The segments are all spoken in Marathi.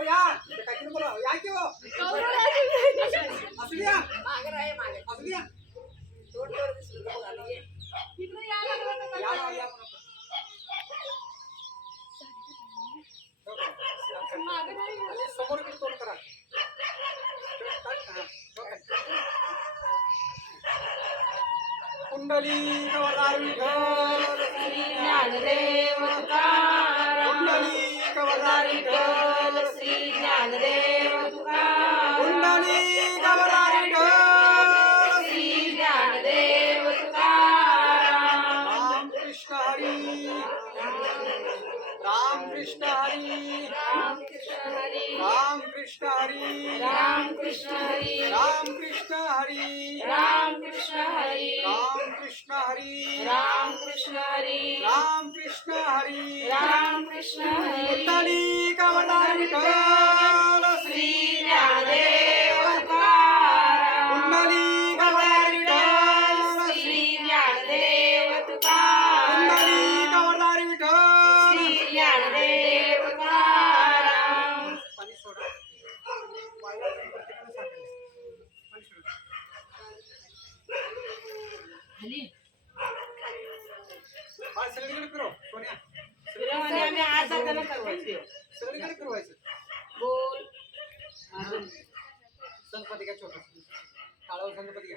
हो या काय की बोला या की हो असू द्या मागे राहे मागे असू द्या तोंड वर दिसलं तर बघा ये तिकडे या लागलं या ना या मागे नाही आणि समोर किती तोंड करा कुंडली कवदार विठ्ठल श्री ज्ञानदेव तुकाराम कुंडली कवदार विठ्ठल श्री ज्ञानदेव तुकाराम कुंडली कवदार विठ्ठल श्री ज्ञानदेव तुकाराम राम कृष्ण हरी राम कृष्ण हरी राम कृष्ण हरी राम कृष्ण हरी राम कृष्ण हरी राम कृष्ण हरी राम कृष्ण हरी राम कृष्ण हरी राम कृष्ण हरी राम कृष्ण हरी राम कृष्ण हरी कुंडली कवदार विठ्ठल श्री ज्ञानदेव तुकाराम कुंडली कवदार विठ्ठल श्री ज्ञानदेव तुकाराम कुंडली कवदार विठ्ठल श्री ज्ञानदेव तुकाराम पाणी सोडा वाळलं तर प्रत्येकानं साठवलं. पाणी सोडा. बाळ सगळीकडे फिरव सोन्या फिरवणे आम्ही आज जाताना करवायचे सगळीकडे फिरवायचं बोल संगपती घ्या छोटा काळावर संगपती घ्या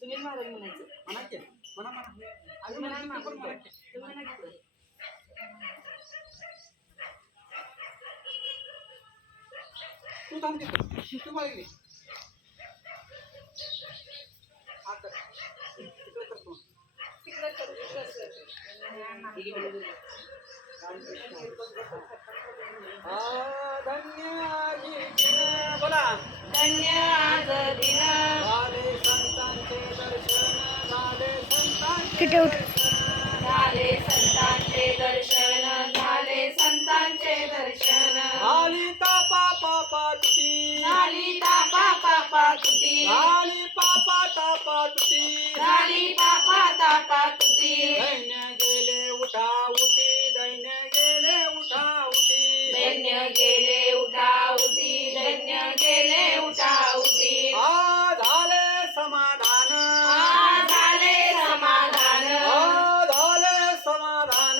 तुम्ही महाराज म्हणायचं म्हणा की म्हणा म्हणा अजून म्हणा म्हणा ना, पण म्हणा की. तुम्ही म्हणा की. तू थांब तिथं तू मला गेली हा कर तिकडे कर तू तिकडे करू तिकडे धन्य आजी दिन बोला धन्य आज दिन झाले संतांचे दर्शन झाले संतांचे झाले संतांचे दर्शन झाले संतांचे दर्शन झाली तापा पापा तुटी झाली तापा पापा तुटी झाली पापा तापा तुटी झाली पापा तापा तुटी दैन्य गेले उठा उठी दैन्य गेले उठा उठी दैन्य गेले उठा उठी दैन्य गेले उठा उठी झाले समाधान झाले समाधान झाले समाधान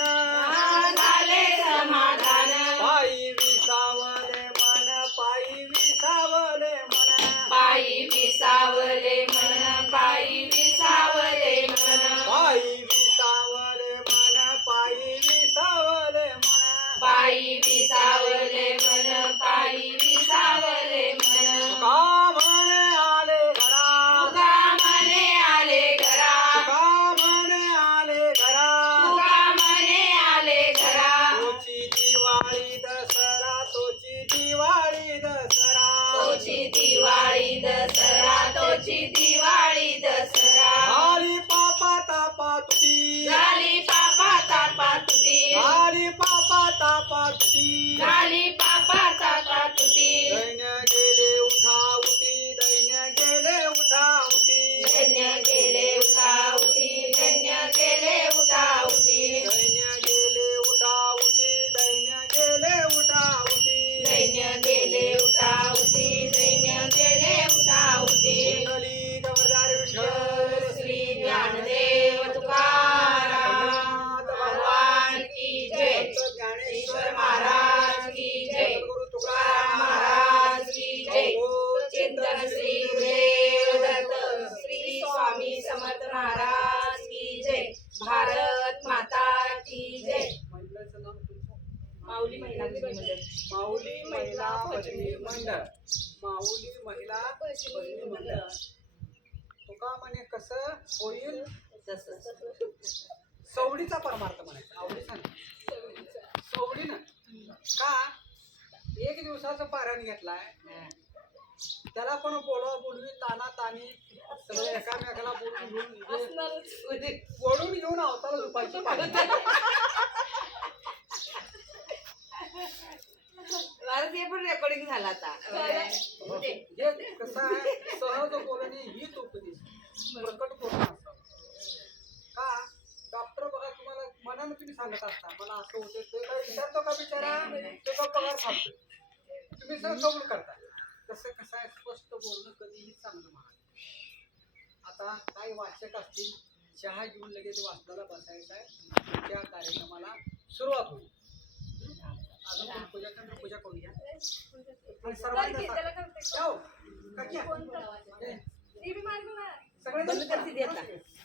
झाले समाधान पायी विसावले मन पायी विसावले मन पायी विसावले मन पायी विसावले मन पायी विसावले मन पायी विसावले मन पायी विसावले मन पायी विसावले मन का म्हणे आले घरा तुका म्हणे आले घरा का म्हणे आले घरा तुका म्हणे आले घरा तोची दिवाळी दसरा तोची दिवाळी दसरा तोची दिवाळी दसरा तोची दिवाळी दसरा झाली पापा तापा तुटी झाली पापा तापा तुटी झाली पापा तापा तुटी झाली पापा तापा तुटी दैन्य गेले उठा उठी दैन्य गेले उठा उठी दैन्य गेले उठा उठी दैन्य गेले उठा उठी दैन्य गेले उठा उठी दैन्य गेले उठा उठी दैन्य गेले उठा उठी दैन्य गेले उठा उठी कुंडली गवरदार विठ्ठल श्री ज्ञानदेव तुकाराम भगवान की जय ज्ञानेश्वर महाराज की जय गुरु तुकाराम महाराज की जय चिंतन श्री गुरुदेव दत्त श्री स्वामी समर्थ महाराज की जय भारत माता की जय मंडळाचं नाव तुमचं माऊली महिला भजनी मंडळ माऊली महिला भजनी मंडळ माऊली महिला भजनी मंडळ तुका म्हणे कसं होईल तसं सवडीचा परमार्थ म्हणायचा आवडीचा नाही सवडीनं का एक दिवसाचं पारायण घेतलाय त्याला पण बोलवा बोलवी ताना तानी सगळे एकामेकाला बोलून घेऊन बोलून घेऊन अवताला दुपारची पाहिजे ते पण रेकॉर्डिंग झाला आता हे कसं आहे सहज बोलणे हीच उपदेश प्रकट बोलणं असावं का डॉक्टर बघा तुम्हाला मनानं तुम्ही सांगत असता मला असं होतं ते काही विचारतो का बिचारा तो का पगार थांबतो तुम्ही सर कबूल करता तसं कसं आहे स्पष्ट बोलणं कधीही चांगलं म्हणा आता काही वाचक असतील चहा घेऊन लगेच वाचनाला बसायचं आहे त्या कार्यक्रमाला सुरुवात होईल अजून कोणी पूजा करून घ्या आणि सर्वांना त्याला करते. जाओ, काकी. कोण करते? हे, ती बी मारतो ना. सगळे बंद करते ती आता.